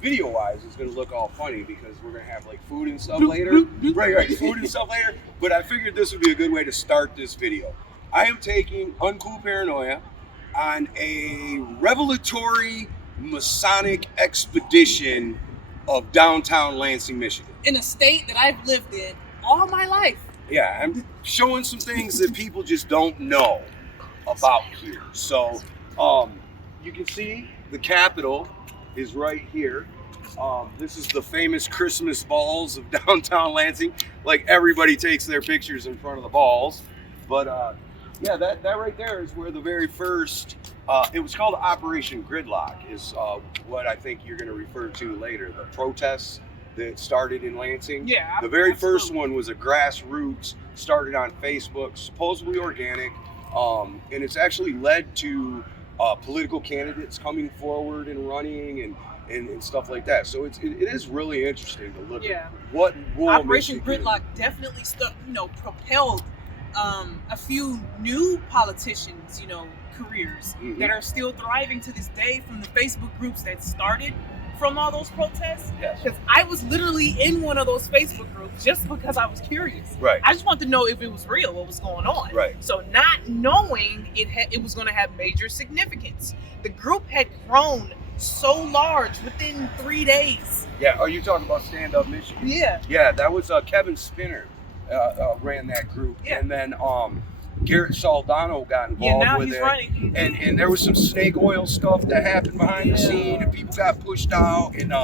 video-wise, it's gonna look all funny because we're gonna have like food and stuff later. Right, food and stuff later. But I figured this would be a good way to start this video. I am taking Uncool Paranoia on a revelatory Masonic expedition of downtown Lansing, Michigan. In a state that I've lived in all my life. Yeah, I'm showing some things that people just don't know about here. So, you can see the Capitol is right here. This is the famous Christmas balls of downtown Lansing. Like, everybody takes their pictures in front of the balls. But yeah, that right there is where the very first, it was called Operation Gridlock, is what I think you're going to refer to later. The protests that started in Lansing. Yeah, the very first one was a grassroots, started on Facebook, supposedly organic, and it's actually led to political candidates coming forward and running and stuff like that. So it is really interesting to look at what Operation Gridlock definitely propelled a few new politicians, careers that are still thriving to this day from the Facebook groups that started from all those protests. Yes. Because I was literally in one of those Facebook groups just because I was curious. Right. I just wanted to know if it was real, what was going on. Right. So not knowing it was going to have major significance. The group had grown so large within 3 days. Yeah. Are you talking about Stand Up Michigan? Yeah. Yeah, that was Kevin Spinner ran that group, and then Garrett Soldano got involved with it. Running. And there was some snake oil stuff that happened behind the scene, and people got pushed out. And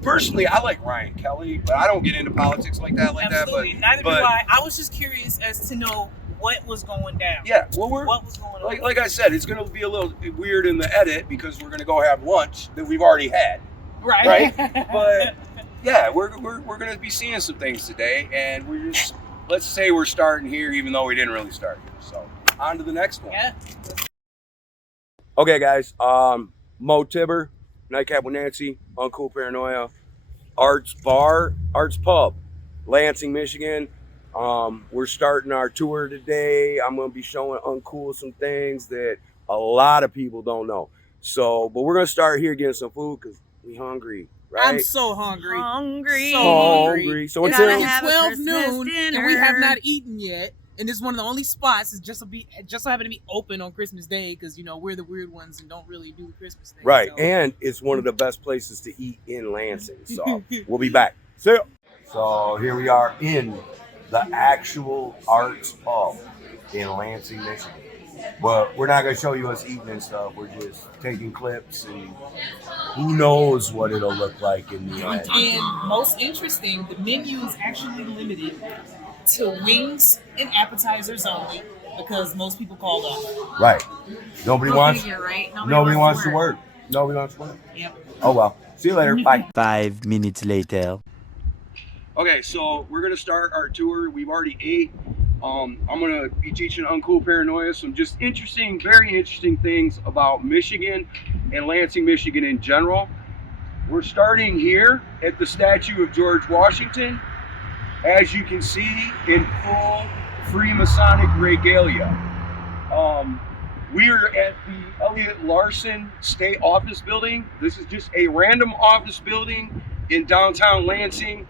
personally, I like Ryan Kelly, but I don't get into politics like that. Absolutely. Neither do I. I was just curious as to know what was going down. Yeah, well, what was going on. Like I said, it's going to be a little weird in the edit because we're going to go have lunch that we've already had. Right. But yeah, we're going to be seeing some things today, and we're just, let's say we're starting here, even though we didn't really start here. So on to the next one. Yeah. Okay, guys. Mo Tibber, Nightcap with Nancy, Uncool Paranoia, Arts Bar, Arts Pub, Lansing, Michigan. We're starting our tour today. I'm going to be showing Uncool some things that a lot of people don't know. So, but we're going to start here getting some food because we hungry. Right? I'm so hungry. So it's until 12 noon and we have not eaten yet. And this is one of the only spots is just so happen to be open on Christmas Day because we're the weird ones and don't really do the Christmas thing. Right, so. and it's one of the best places to eat in Lansing. So we'll be back. See ya. So here we are in the actual Arts Pub in Lansing, Michigan. But we're not going to show you us eating and stuff. We're just taking clips, and who knows what it'll look like in the end. And most interesting, the menu is actually limited to wings and appetizers only because most people call up. Right. Nobody wants to work. Nobody wants to work. Yep. Oh, well. See you later. Bye. 5 minutes later. Okay, so we're going to start our tour. We've already ate. I'm going to be teaching Uncool Paranoia some just interesting, very interesting things about Michigan and Lansing, Michigan in general. We're starting here at the statue of George Washington, as you can see, in full Freemasonic regalia. We are at the Elliott Larson State Office Building. This is just a random office building in downtown Lansing.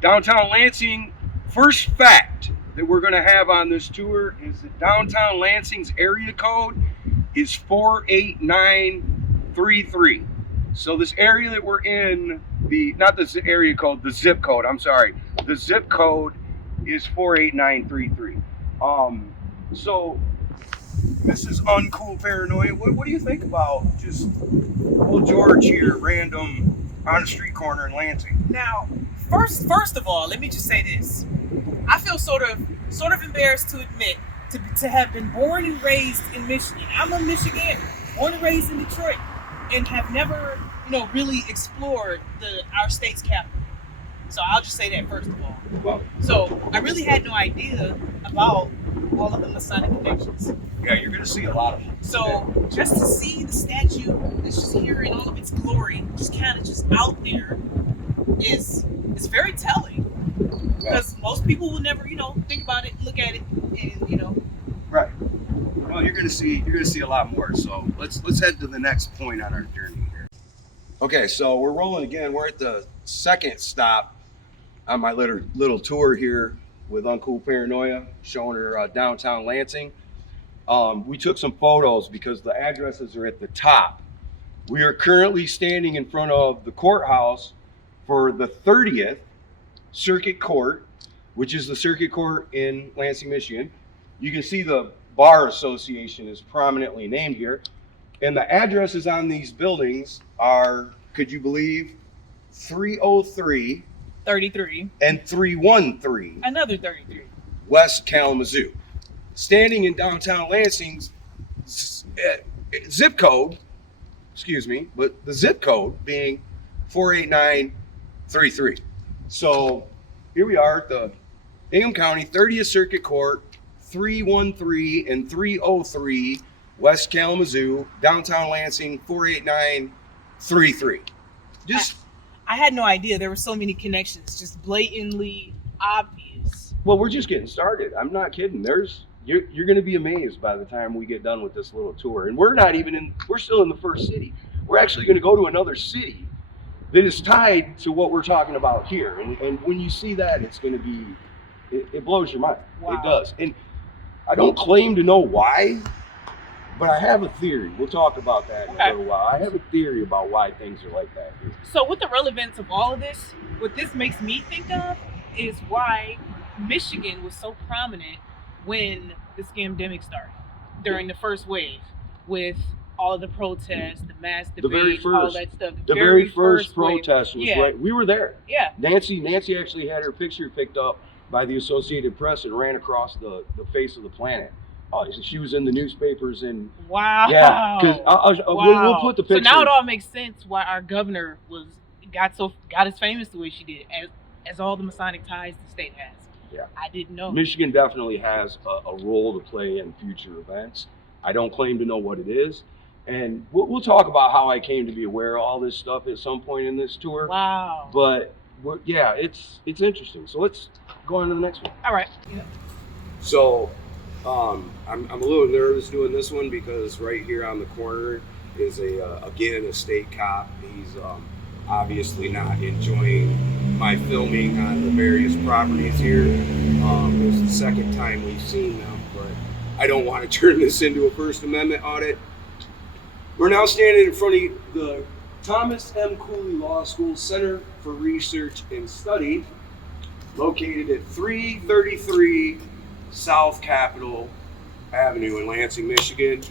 Downtown Lansing, first fact that we're going to have on this tour is that downtown Lansing's area code is 48933. So this area that we're in, the area code, the zip code, I'm sorry. The zip code is 48933. So this is Uncool Paranoia. What do you think about just old George here, random on a street corner in Lansing? Now, first of all, let me just say this. I feel sort of embarrassed to admit to have been born and raised in Michigan. I'm a Michigander, born and raised in Detroit, and have never, really explored our state's capital. So I'll just say that first of all. Well, so I really had no idea about all of the Masonic connections. Yeah, you're going to see a lot of them. So just to see the statue that's just here in all of its glory, just kind of just out there, is very telling. Because most people will never, think about it, look at it, and Right. Well, you're gonna see a lot more. So let's head to the next point on our journey here. Okay, so we're rolling again. We're at the second stop on my little tour here with Uncool Paranoia, showing her downtown Lansing. We took some photos because the addresses are at the top. We are currently standing in front of the courthouse for the 30th Circuit Court, which is the Circuit Court in Lansing, Michigan. You can see the Bar Association is prominently named here. And the addresses on these buildings are, could you believe, 303 33. and 313 Another 33. West Kalamazoo. Standing in downtown Lansing's zip code, but the zip code being 48933. So here we are at the Ingham County 30th Circuit Court, 313 and 303 West Kalamazoo, downtown Lansing, 48933. I had no idea there were so many connections, just blatantly obvious. Well, we're just getting started. I'm not kidding. You're going to be amazed by the time we get done with this little tour. And we're still in the first city. We're actually going to go to another city that is tied to what we're talking about here. And when you see that, it's going to be, it blows your mind. Wow. It does. And I don't claim to know why, but I have a theory. We'll talk about that in a little while. I have a theory about why things are like that here. So with the relevance of all of this, what this makes me think of is why Michigan was so prominent when the scamdemic started during the first wave, with all of the protests, the mass debate, all that stuff. The very first wave. protest was right. We were there. Yeah. Nancy actually had her picture picked up by the Associated Press and ran across the face of the planet. She was in the newspapers and wow. Yeah, because we'll put the picture. So now it all makes sense why our governor got as famous the way she did, as all the Masonic ties the state has. Yeah, I didn't know. Michigan definitely has a role to play in future events. I don't claim to know what it is, and we'll talk about how I came to be aware of all this stuff at some point in this tour. Wow. But it's interesting. So let's go on to the next one. All right. Yeah. So. I'm a little nervous doing this one because right here on the corner is a state cop. He's obviously not enjoying my filming on the various properties here. It's the second time we've seen them, but I don't want to turn this into a First Amendment audit. We're now standing in front of the Thomas M. Cooley Law School Center for Research and Study, located at 333 South Capitol Avenue in Lansing, Michigan,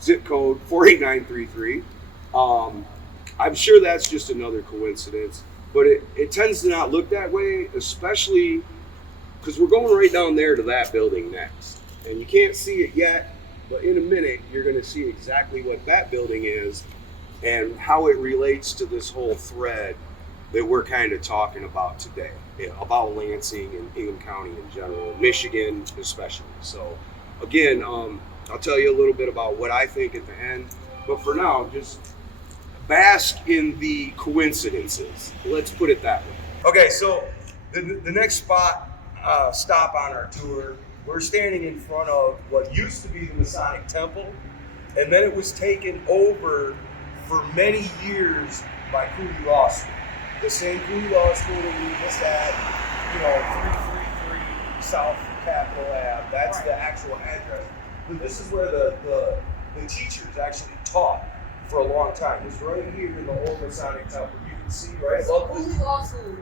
zip code 48933. I'm sure that's just another coincidence, but it tends to not look that way, especially because we're going right down there to that building next. And you can't see it yet, but in a minute, you're going to see exactly what that building is and how it relates to this whole thread that we're kind of talking about today, about Lansing and Ingham County in general, Michigan especially. So again, I'll tell you a little bit about what I think at the end, but for now, just bask in the coincidences. Let's put it that way. Okay, so the next stop on our tour, we're standing in front of what used to be the Masonic Temple, and then it was taken over for many years by Cooley Law School. The same Cooley Law School that we just had, 333 South Capitol Ave. That's the actual address. But this is where the teachers actually taught for a long time. It's right here in the old Masonic Temple. You can see right above Cooley Law School.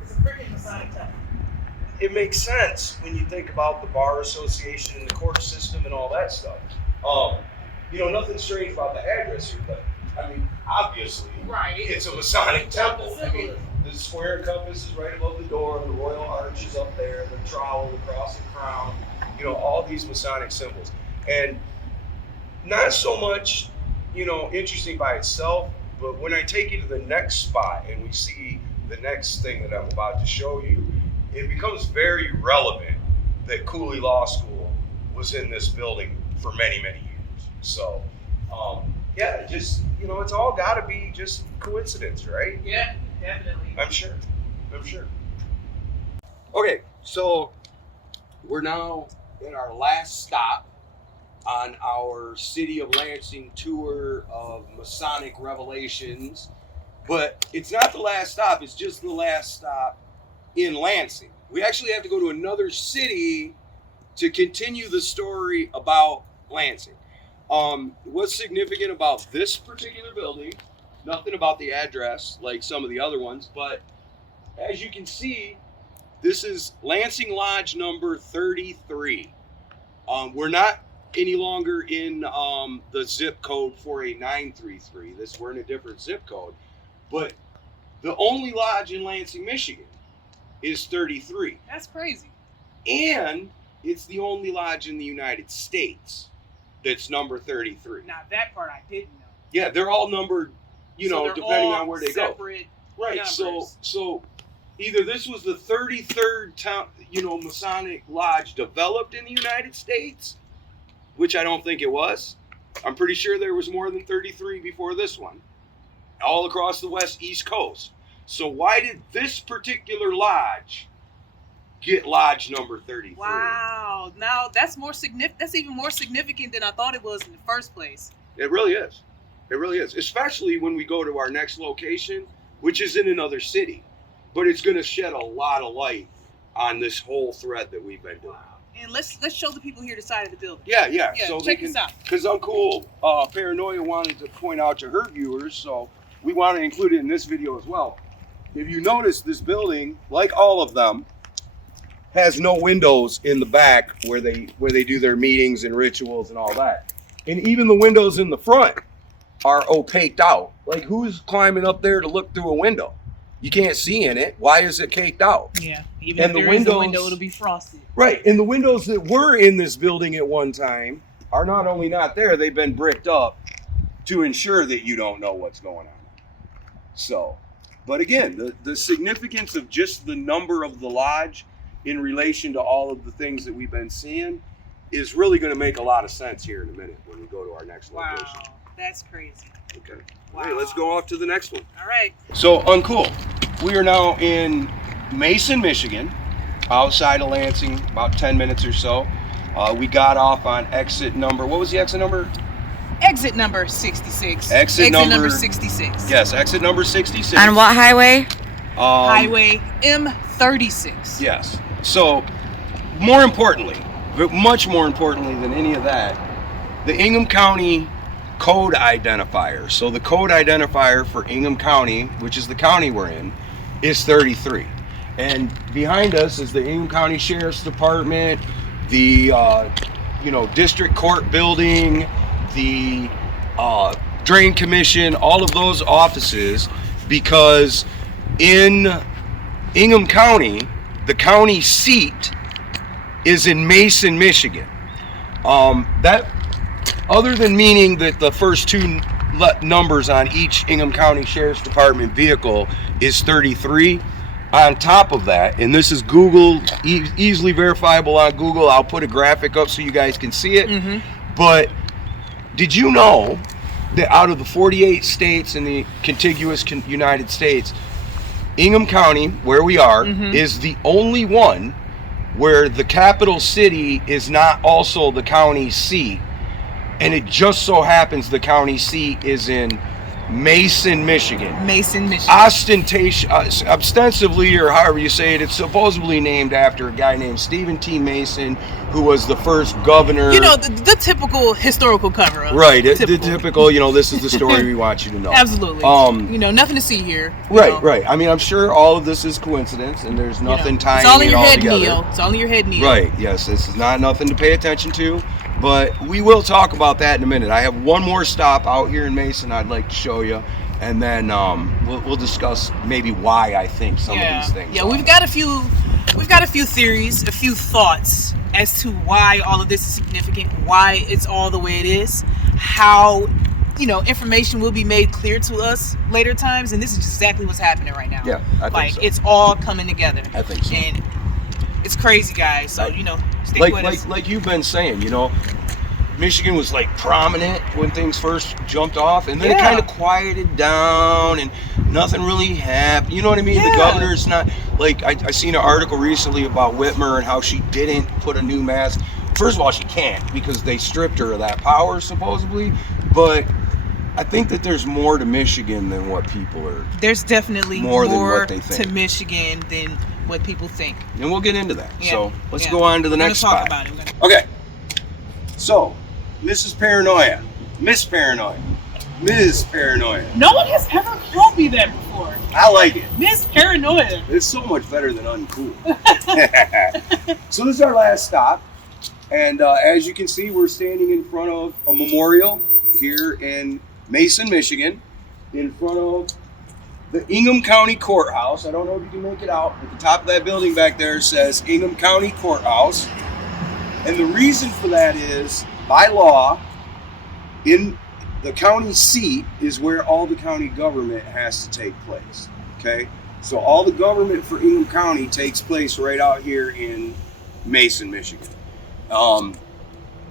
It's a freaking Masonic Temple. It makes sense when you think about the Bar Association and the court system and all that stuff. Nothing strange about the address here, but I mean, obviously, right. It's a Masonic temple. I mean, the square compass is right above the door, the royal arch is up there, the trowel, the cross and crown, all these Masonic symbols. And not so much, interesting by itself, but when I take you to the next spot and we see the next thing that I'm about to show you, it becomes very relevant that Cooley Law School was in this building for many, many years. So, it's all got to be just coincidence, right? Yeah, definitely. I'm sure. Okay, so we're now at our last stop on our City of Lansing tour of Masonic revelations. But it's not the last stop, it's just the last stop in Lansing. We actually have to go to another city to continue the story about Lansing. What's significant about this particular building, nothing about the address like some of the other ones, but as you can see, this is Lansing Lodge number 33. We're not any longer in the zip code 48933. We're in a different zip code. But the only lodge in Lansing, Michigan is 33. That's crazy. And it's the only lodge in the United States that's number 33. Now that part I didn't know. Yeah, they're all numbered, So depending on where they go. Right. Numbers. So either this was the 33rd town, Masonic lodge developed in the United States, which I don't think it was. I'm pretty sure there was more than 33 before this one, all across the East Coast. So why did this particular lodge get lodge number 33? Wow. Now that's more significant. That's even more significant than I thought it was in the first place. It really is. It really is. Especially when we go to our next location, which is in another city. But it's going to shed a lot of light on this whole thread that we've been doing. Wow. And let's show the people here the side of the building. Yeah. So check this out. Because Uncool Paranoia wanted to point out to her viewers, so we want to include it in this video as well. If you notice, this building, like all of them, has no windows in the back where they do their meetings and rituals and all that. And even the windows in the front are opaqued out. Like, who's climbing up there to look through a window? You can't see in it. Why is it caked out? Yeah, even and if there is a window, it'll be frosted. Right, and the windows that were in this building at one time are not only not there, they've been bricked up to ensure that you don't know what's going on. So, but again, the significance of just the number of the lodge in relation to all of the things that we've been seeing is really going to make a lot of sense here in a minute when we go to our next location. Wow, that's crazy. Okay. Wow. Hey, let's go off to the next one. All right. So, Uncool. We are now in Mason, Michigan, outside of Lansing, about 10 minutes or so. We got off on exit number, what was the exit number? Exit number 66. Exit number 66. Yes, exit number 66. On what highway? Highway M36. Yes. So, more importantly, much more importantly than any of that, the Ingham County code identifier. So the code identifier for Ingham County, which is the county we're in, is 33. And behind us is the Ingham County Sheriff's Department, the district court building, the drain commission, all of those offices, because in Ingham County, the county seat is in Mason, Michigan. That, other than meaning that the first two numbers on each Ingham County Sheriff's Department vehicle is 33, on top of that, and this is Google, easily verifiable on Google, I'll put a graphic up so you guys can see it, but did you know that out of the 48 states in the contiguous United States, Ingham County, where we are, is the only one where the capital city is not also the county seat, and it just so happens the county seat is in Mason, Michigan. Mason, Michigan. Ostensively, or however you say it, it's supposedly named after a guy named Stephen T. Mason, who was the first governor. The typical historical cover-up. Right, the typical, this is the story we want you to know. Absolutely. Nothing to see here. Right. I mean, I'm sure all of this is coincidence, and there's nothing tying it all together. It's all in your head, Neil. It's all in your head, Neil. Right, yes, this is not nothing to pay attention to. But we will talk about that in a minute. I have one more stop out here in Mason I'd like to show you, and then we'll discuss maybe why I think some of these things. Yeah, we've got a few theories, a few thoughts as to why all of this is significant, why it's all the way it is, how information will be made clear to us later times, and this is exactly what's happening right now. Yeah, I think so. It's all coming together. I think so. And it's crazy, guys. So stick with us. Like you've been saying, Michigan was like prominent when things first jumped off, and then it kind of quieted down, and nothing really happened. You know what I mean? Yeah. The governor's not like I seen an article recently about Whitmer and how she didn't put a new mask. first of all, she can't because they stripped her of that power supposedly. But I think that there's more to Michigan than what people are. There's definitely more more than what they think. to Michigan than what people think. And we'll get into that. Yeah. So let's go on to the next Talk spot. about it. We're gonna... Okay. So, Mrs. Paranoia, Miss Paranoia, Ms. Paranoia. No one has ever called me that before. I like it. Miss Paranoia. It's so much better than Uncool. So this is our last stop. And as you can see, we're standing in front of a memorial here in Mason, Michigan, in front of the Ingham County Courthouse. I don't know if you can make it out. At the top of that building back there says Ingham County Courthouse. And the reason for that is, by law, in the county seat is where all the county government has to take place. Okay? So all the government for Ingham County takes place right out here in Mason, Michigan.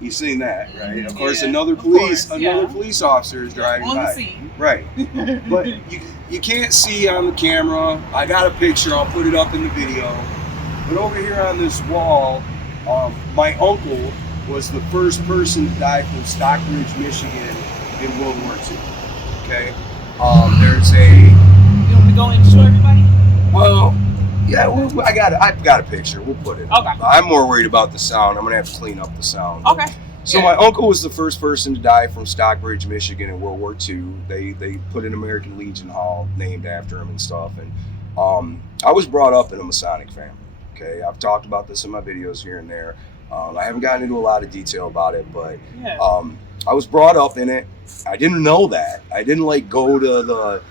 You've seen that, right? Of course, another police officer is driving on by. the scene. Right. But you can't see on the camera. I got a picture. I'll put it up in the video. But over here on this wall, my uncle was the first person to die from Stockbridge, Michigan in World War II. Okay? There's a... You want me to go and show everybody? Well, yeah, I've got a picture. We'll put it. Okay. I'm more worried about the sound. I'm going to have to clean up the sound. Okay. So my uncle was the first person to die from Stockbridge, Michigan in World War II. They put an American Legion Hall named after him and stuff. And I was brought up in a Masonic family. Okay, I've talked about this in my videos here and there. I haven't gotten into a lot of detail about it, but I was brought up in it. I didn't know that. I didn't go to the,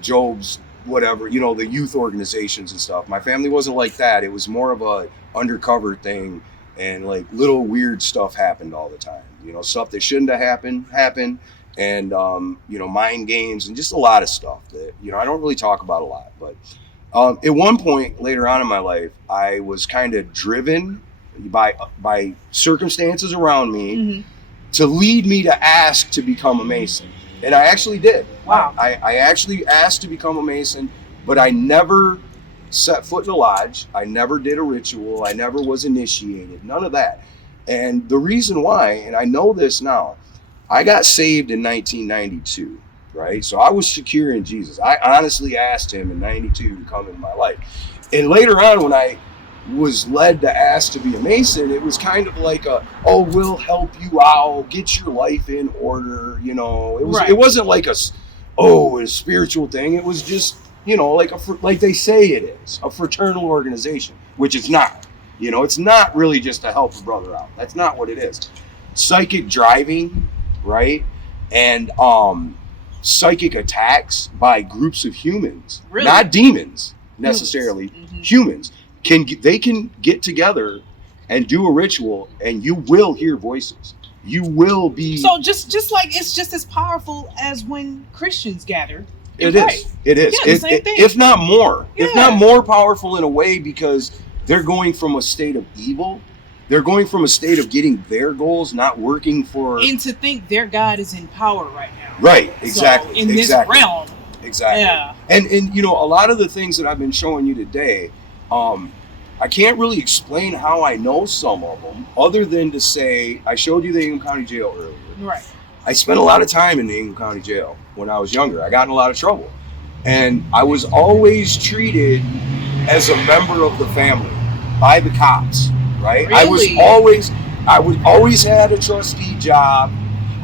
Job's, whatever, the youth organizations and stuff. My family wasn't like that. It was more of a undercover thing, and little weird stuff happened all the time. Stuff that shouldn't have happened, and mind games and just a lot of stuff that I don't really talk about a lot. But at one point later on in my life, I was kind of driven by circumstances around me to lead me to ask to become a Mason. And I actually did. Wow. I actually asked to become a Mason, but I never set foot in a lodge. I never did a ritual. I never was initiated. None of that. And the reason why, and I know this now, I got saved in 1992, right? So I was secure in Jesus. I honestly asked him in 92 to come into my life. And later on, when I was led to ask to be a Mason, it was kind of like we'll help you out, get your life in order. It wasn't like a spiritual thing. It was just, like they say it is, a fraternal organization, which it's not. It's not really just to help a brother out. That's not what it is. Psychic driving, right? And psychic attacks by groups of humans, really? Not demons necessarily, humans. They can get together and do a ritual, and you will hear voices. You will be. So just like it's just as powerful as when Christians gather. It is. It is. Yeah, the same thing. If not more. Yeah. If not more powerful in a way, because they're going from a state of evil. They're going from a state of getting their goals, not working for. And to think their God is in power right now. Right. Exactly. So in this realm. Exactly. Yeah. And a lot of the things that I've been showing you today. I can't really explain how I know some of them, other than to say, I showed you the Ingham County Jail earlier. Right. I spent a lot of time in the Ingham County Jail when I was younger. I got in a lot of trouble. And I was always treated as a member of the family by the cops, right? Really? I was always had a trustee job.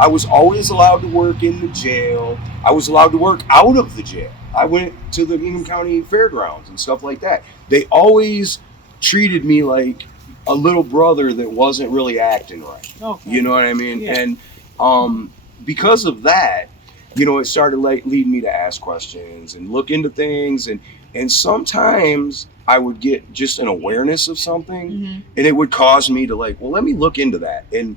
I was always allowed to work in the jail. I was allowed to work out of the jail. I went to the Ingham County Fairgrounds and stuff like that. They always treated me like a little brother that wasn't really acting right. Okay. You know what I mean? Yeah. And because of that, it started leading me to ask questions and look into things. And sometimes I would get just an awareness of something, and it would cause me to let me look into that. And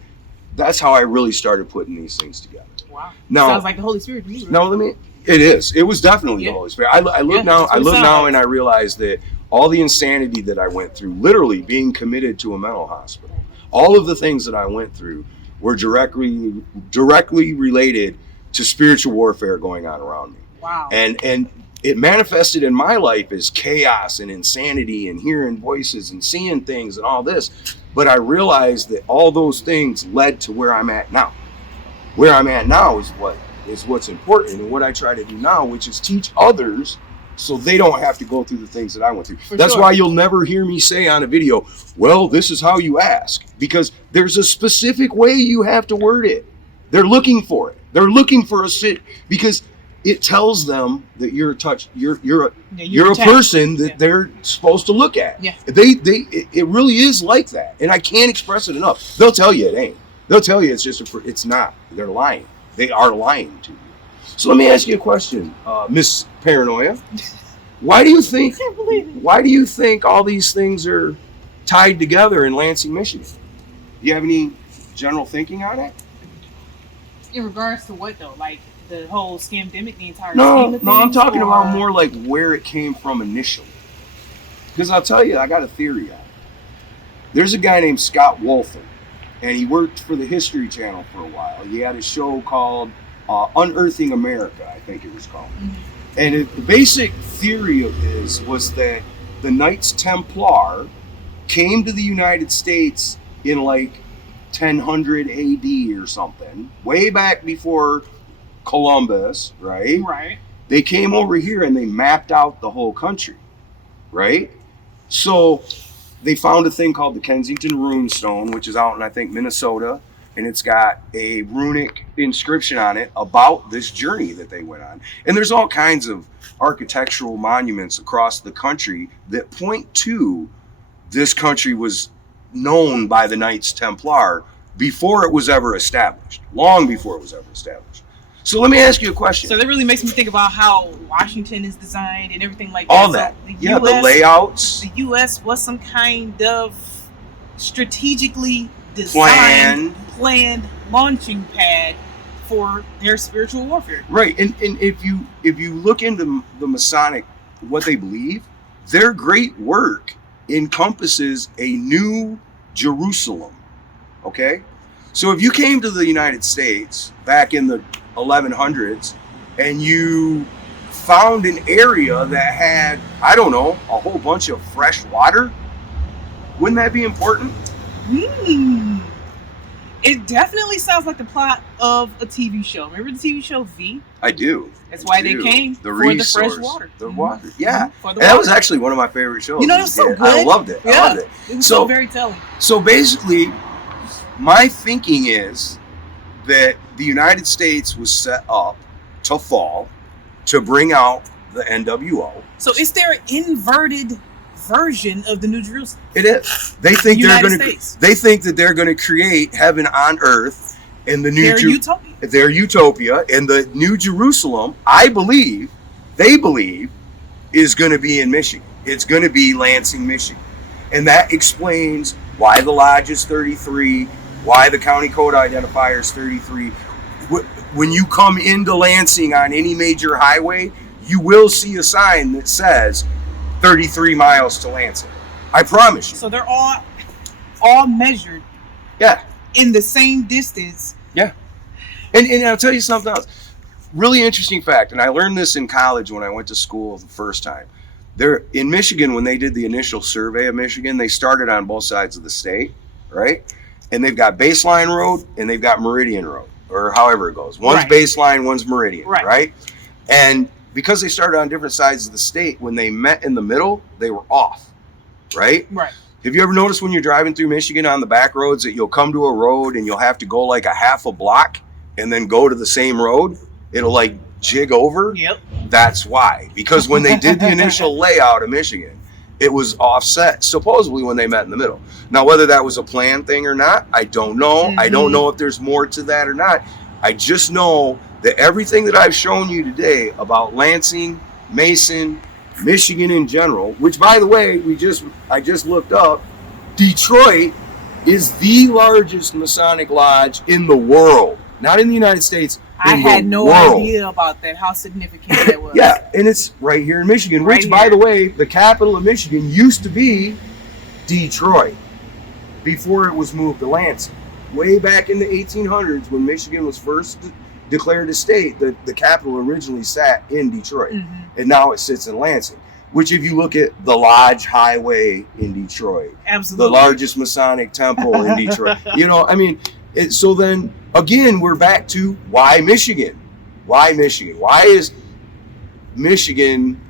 that's how I really started putting these things together. Wow. Now, sounds like the Holy Spirit to me. Right? No, it is. It was definitely the Holy Spirit. I look now and I realize that all the insanity that I went through, literally being committed to a mental hospital, all of the things that I went through were directly related to spiritual warfare going on around me. Wow. And it manifested in my life as chaos and insanity and hearing voices and seeing things and all this. But I realized that all those things led to where I'm at now. Where I'm at now is what's important, and what I try to do now, which is teach others so they don't have to go through the things that I went through. That's why you'll never hear me say on a video, well, this is how you ask, because there's a specific way you have to word it. They're looking for it. They're looking for a sit, because it tells them that you're a person that they're supposed to look at. Yeah. It really is like that, and I can't express it enough. They'll tell you it ain't. They'll tell you it's not. They're lying. They are lying to you. So let me ask you a question, Miss Paranoia. Why do you think all these things are tied together in Lansing, Michigan? Do you have any general thinking on it? In regards to what though? Like the whole scamdemic, the entire No, I'm talking about more like where it came from initially. Because I'll tell you, I got a theory on it. There's a guy named Scott Wolfen, and he worked for the History Channel for a while. He had a show called Unearthing America, I think it was called. Mm-hmm. And the basic theory of his was that the Knights Templar came to the United States in like 1000 AD or something, way back before Columbus, right? Right. They came over here and they mapped out the whole country, right? So they found a thing called the Kensington Rune Stone, which is out in, I think, Minnesota, and it's got a runic inscription on it about this journey that they went on. And there's all kinds of architectural monuments across the country that point to this country was known by the Knights Templar before it was ever established, long before it was ever established. So let me ask you a question. So that really makes me think about how Washington is designed and everything like that. All that. So the layouts. The U.S. was some kind of strategically designed, planned launching pad for their spiritual warfare. Right. And if you look into the Masonic, what they believe, their great work encompasses a new Jerusalem. Okay? So if you came to the United States back in the 1100s and you found an area that had, I don't know, a whole bunch of fresh water, wouldn't that be important? It definitely sounds like the plot of a TV show. Remember the TV show V? I do. That's why they came for the fresh water. The water. Yeah. Mm-hmm. That was actually one of my favorite shows. You know, it was so good. I loved it. Yeah. I loved it. It was so very telling. So basically, my thinking is that the United States was set up to fall, to bring out the NWO. So is there an inverted version of the New Jerusalem? It is. They think They think that they're going to create heaven on earth, and the new their utopia, and the New Jerusalem. They believe, is going to be in Michigan. It's going to be Lansing, Michigan, and that explains why the lodge is 33, why the county code identifier is 33. When you come into Lansing on any major highway, you will see a sign that says 33 miles to Lansing. I promise you. So they're all measured. Yeah. In the same distance. Yeah. And I'll tell you something else. Really interesting fact, and I learned this in college when I went to school the first time. There in Michigan, when they did the initial survey of Michigan, they started on both sides of the state, right? And they've got Baseline Road and they've got Meridian Road, or however it goes. One's Baseline, one's Meridian, right? And because they started on different sides of the state, when they met in the middle, they were off, right? Right. Have you ever noticed when you're driving through Michigan on the back roads that you'll come to a road and you'll have to go like a half a block and then go to the same road? It'll like jig over? Yep. That's why. Because when they did the initial layout of Michigan, it was offset, supposedly, when they met in the middle. Now, whether that was a planned thing or not, I don't know. Mm-hmm. I don't know if there's more to that or not. I just know that everything that I've shown you today about Lansing, Mason, Michigan in general, which, by the way, I just looked up, Detroit is the largest Masonic lodge in the world. Not in the United States. I had no idea about that, how significant that was. Yeah, and it's right here in Michigan, which, by the way, the capital of Michigan used to be Detroit before it was moved to Lansing. Way back in the 1800s, when Michigan was first declared a state, the capital originally sat in Detroit, and now it sits in Lansing. Which, if you look at the Lodge Highway in Detroit, Absolutely. the largest Masonic temple in Detroit, I mean, so then again, we're back to why Michigan? Why Michigan? Why is Michigan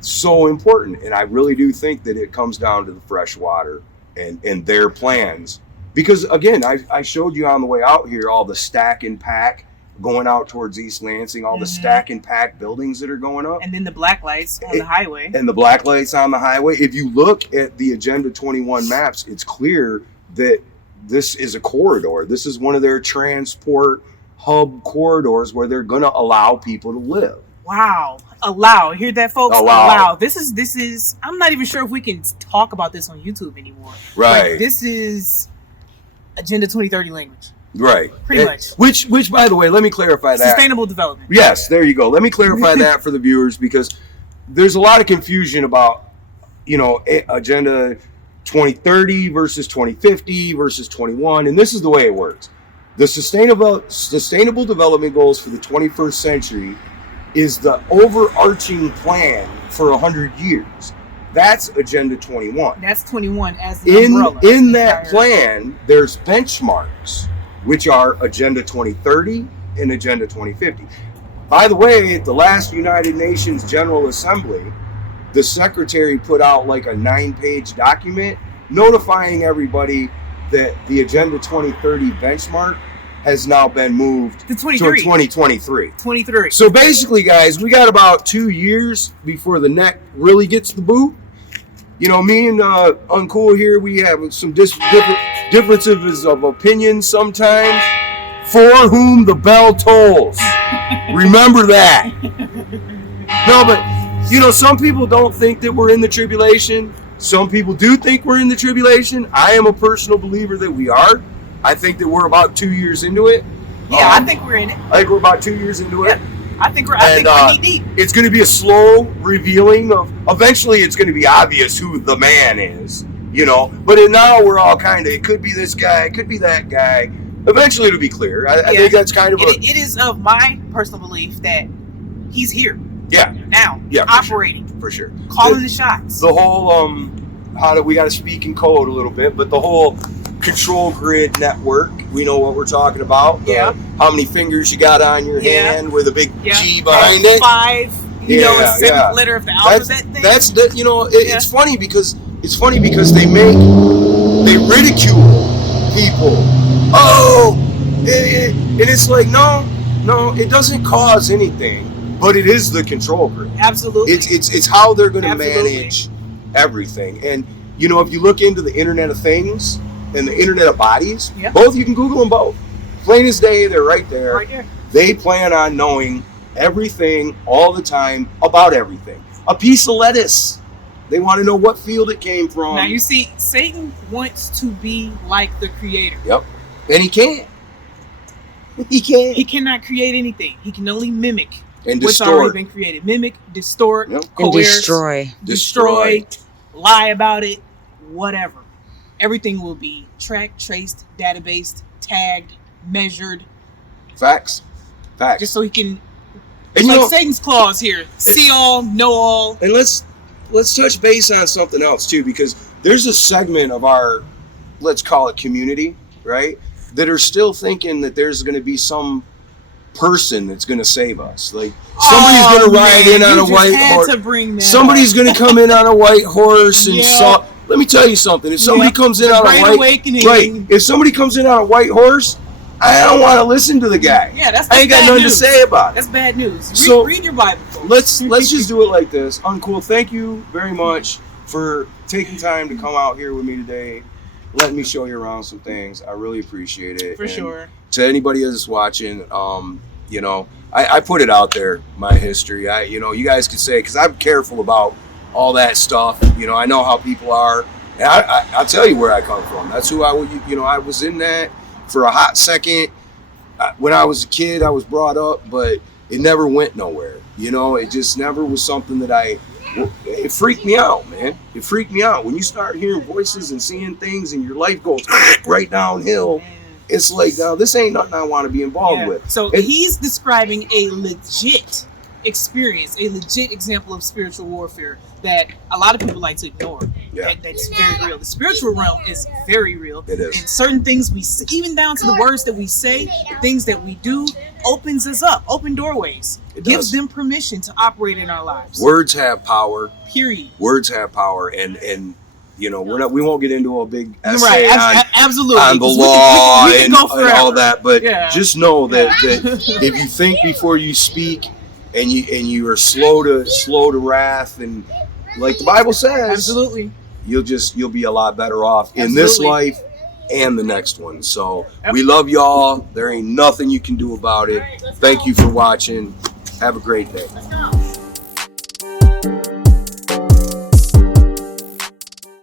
so important? And I really do think that it comes down to the fresh water and their plans. Because again, I showed you on the way out here all the stack and pack going out towards East Lansing, all the stack and pack buildings that are going up. And then the black lights on the highway. And the black lights on the highway. If you look at the Agenda 21 maps, it's clear that this is a corridor. This is one of their transport hub corridors where they're going to allow people to live. Wow. Allow. Hear that, folks? Allow. This is, I'm not even sure if we can talk about this on YouTube anymore. Right. Like, this is Agenda 2030 language. Right. Pretty much. Which, by the way, let me clarify that. Sustainable development. Yes, there you go. Let me clarify that for the viewers, because there's a lot of confusion about, Agenda 2030 versus 2050 versus 21. And this is the way it works. The sustainable development goals for the 21st century is the overarching plan for 100 years. That's Agenda 21. That's 21 as the umbrella. In that plan, there's benchmarks, which are Agenda 2030 and Agenda 2050. By the way, at the last United Nations General Assembly, the secretary put out like a 9-page document notifying everybody that the Agenda 2030 benchmark has now been moved to 2023. 23. So basically, guys, we got about 2 years before the neck really gets the boot. Me and Uncool here, we have some differences of opinion sometimes. For whom the bell tolls. Remember that. No, but, some people don't think that we're in the tribulation. Some people do think we're in the tribulation. I am a personal believer that we are. I think that we're about 2 years into it. Yeah, I think we're in it. I think we're about 2 years into it. I think we're knee deep. It's going to be a slow revealing of. Eventually, it's going to be obvious who the man is, But now we're all kind of. It could be this guy. It could be that guy. Eventually, it'll be clear. I think that's kind of. It is of my personal belief that he's here. Yeah. Now. Yeah. Operating. For sure. Calling the shots. The whole we got to speak in code a little bit, but the whole control grid network, we know what we're talking about. Yeah. How many fingers you got on your hand with a big G behind That's it. 5, a seventh letter of the alphabet thing. That's it's funny because they ridicule people. And it's like, no, it doesn't cause anything, but it is the control grid. Absolutely. It's how they're going to manage everything. And if you look into the Internet of Things and the Internet of Bodies, both, you can Google them both. Plain as day, they're right there. Right there. They plan on knowing everything all the time about everything. A piece of lettuce, they want to know what field it came from. Now you see, Satan wants to be like the Creator. Yep. And he can't. He can't. He cannot create anything. He can only mimic and what's distort. already been created. Mimic, distort, Yep. coerce, And destroy, lie about it, whatever. Everything will be tracked, traced, databased, tagged, measured. Facts. Just so he can. And like Satan's clause here: see all, know all. And let's touch base on something else too, because there's a segment of our, let's call it community, right, that are still thinking that there's going to be some person that's going to save us. Like somebody's going to ride in on a white horse. Somebody's going to come in on a white horse and let me tell you something. If somebody comes in on a if somebody comes in on a white horse, I don't want to listen to the guy. Yeah, that's I ain't got nothing to say about it. That's bad news. Read your Bible, Let's folks. just do it like this. Uncool, thank you very much for taking time to come out here with me today, letting me show you around some things. I really appreciate it. For sure. To anybody that's watching, I put it out there, my history. You guys could say, because I'm careful about all that stuff. I know how people are. And I'll tell you where I come from. That's who I was in that for a hot second. When I was a kid, I was brought up, but it never went nowhere. It just never was something that it freaked me out, man. It freaked me out. When you start hearing voices and seeing things and your life goes right downhill it's like, now this ain't nothing I want to be involved with. So he's describing a legit experience, a legit example of spiritual warfare that a lot of people like to ignore. Yeah. That's very real. The spiritual realm is very real. It is. And certain things we say, even down to the words that we say, the things that we do, opens us up, open doorways. It gives does. them permission to operate in our lives. Words have power. Period. Words have power, and you know, we won't get into a big essay Absolutely. on the 'Cause law we can go and all forever. that, but just know that, Yeah. that if you think before you speak, and you are slow to wrath, and like the Bible says, Absolutely. you'll be a lot better off in this Absolutely. life and the next one. So Yep. we love y'all. There ain't nothing you can do about it. Thank you for watching. Have a great day. Let's go.